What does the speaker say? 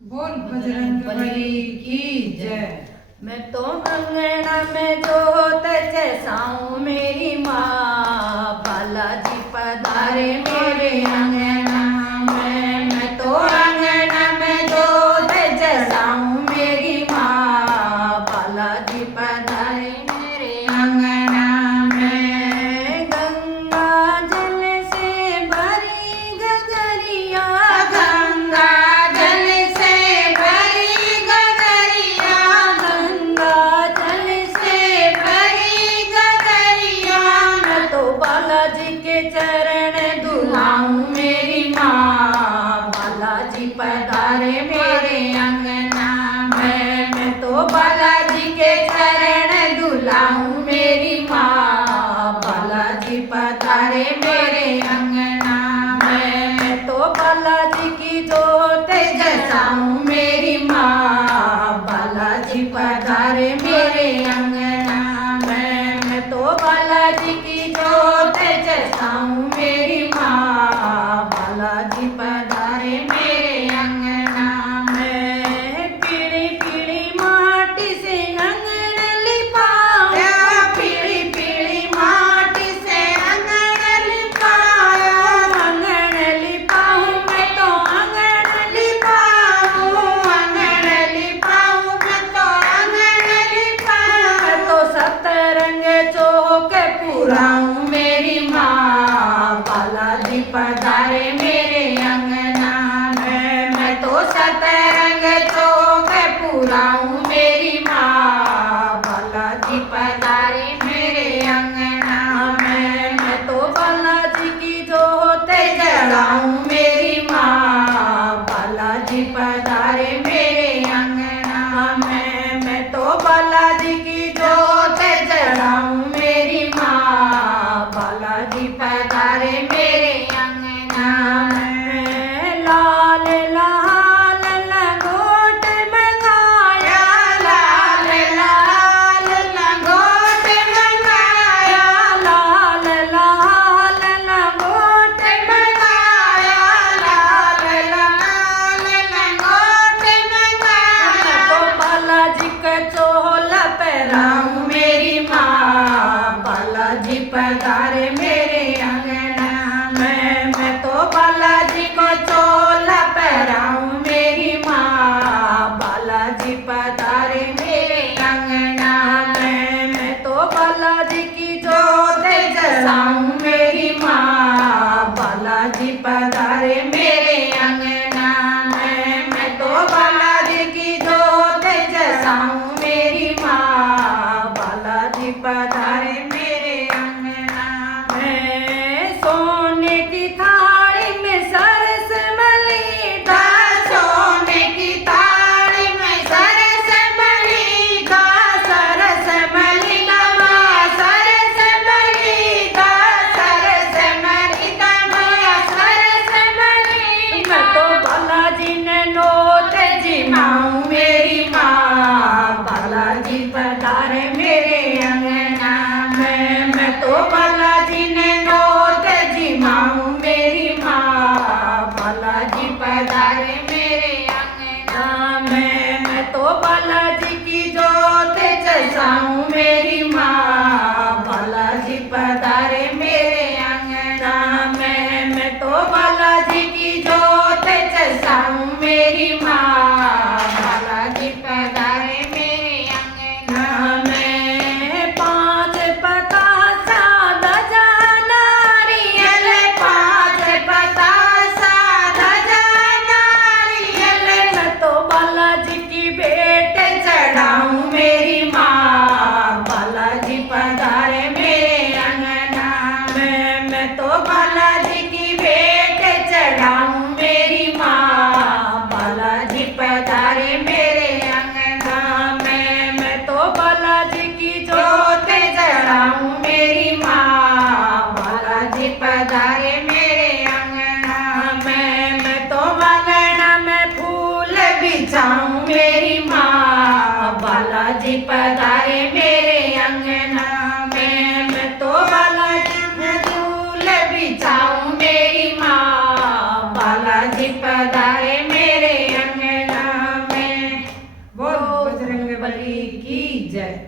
बोल बजरंग बली की जय। मैं तो अंगना में जोत जैसाऊं मेरी माँ, बालाजी पधारे मेरे अंगना में। मैं तो अंगना में जोत जैसाऊं मेरी माँ, बालाजी पधारे मेरे अंगना में। गंगा जल से भरी गगरिया, गंगा जल से भरी गगरिया, गंगा जल से भरी गगरिया। मैं तो बालाजी के चरण धुलाऊं मेरी माँ, बालाजी पधारे मेरे अंगना में। मैं तो बालाजी के चरण धुलाऊं मेरी माँ, बालाजी पधारे मेरे अंगना में। मैं तो बालाजी की जोत जैसाऊं मेरी माँ, बालाजी पधारे मेरे अंगना में। मैं तो बालाजी की जोत जैसाऊं मेरी माँ, बालाजी पधारे मेरे अंगना में। पीली पीली माटी से अंगन लिपाया, पीली पीली माटी से अंगन लिपाया। अंगन लिपाऊं मैं तो अंगन लिपाऊं, अंगन लिपाऊं मैं तो अंगन लिपाऊं। मैं तो सतरंग चौक पुराऊं मेरी माँ, बालाजी पधारे मेरे अंगना में। मैं तो सतरंग चौक पुराऊं मेरी माँ, बालाजी पधारे मेरे अंगना में। मैं तो बालाजी की जोत जलाऊं मेरी माँ, बालाजी पधारे मेरे अंगना में। मैं तो बालाजी की जोत जलाऊं मेरी माँ, बालाजी पधारे मेरे अंगना में। लाल लाल लंगोट मंगाया, लाल लाल लंगोट मंगाया, लाल लाल लंगोट मंगाया, लाल लाल लंगोट मंगाया। मैं तो बालाजी का चोला पहराऊं मेरी माँ, बालाजी पधारे मेरे अंगना में। मैं तो बालाजी को चोला पहराऊं मेरी माँ, बालाजी पधारे मेरे अंगना में। मैं तो बालाजी की जोत जैसाऊं मेरी माँ, बालाजी पधारे मेरे अंगना में। मैं तो बालाजी की जोत जैसाऊं मेरी माँ, बालाजी पधारे मेरे अंगना में। सोने की थाली में सरस मलिदा, सोने की थाली में सरस मलिदा, सरस मलिदा माँ, सरस मलिदा, सरस मलिदा माँ, सरस मलिदा। मैं तो बालाजी ने नोट जिमाऊं मेरी माँ, बालाजी पधारे मेरे अंगना में। मैं तो बालाजी ने नोट जिमाऊं मेरी माँ, बालाजी पधारे मेरे अंगना में। मैं तो बालाजी की जोत जैसाऊं मेरी माँ, बालाजी पधारे मेरे अंगना में। मैं तो बालाजी की जोत जैसाऊं मेरी माँ, बालाजी पधारे मेरे अंगना में। पाँच पतासा ध्वजा नारियल, पाँच पतासा ध्वजा नारियल। मैं तो बालाजी की भेंट चढ़ाऊं मेरी माँ, बालाजी पधारे मेरे अंगना में। मैं तो बालाजी की भेंट चढ़ाऊं मेरी माँ, बालाजी पधारे मेरे अंगना में। मैं तो बालाजी की जोत जलाऊं मेरी माँ, बालाजी पधारे मेरे अंगना में। मैं तो अंगना में फूल बिछाऊं मेरी माँ, बालाजी पधारे मेरे अंगना में। मैं तो बालाजी में फूल बिछाऊं मेरी माँ, बालाजी पधारे मेरे अंगना की जय।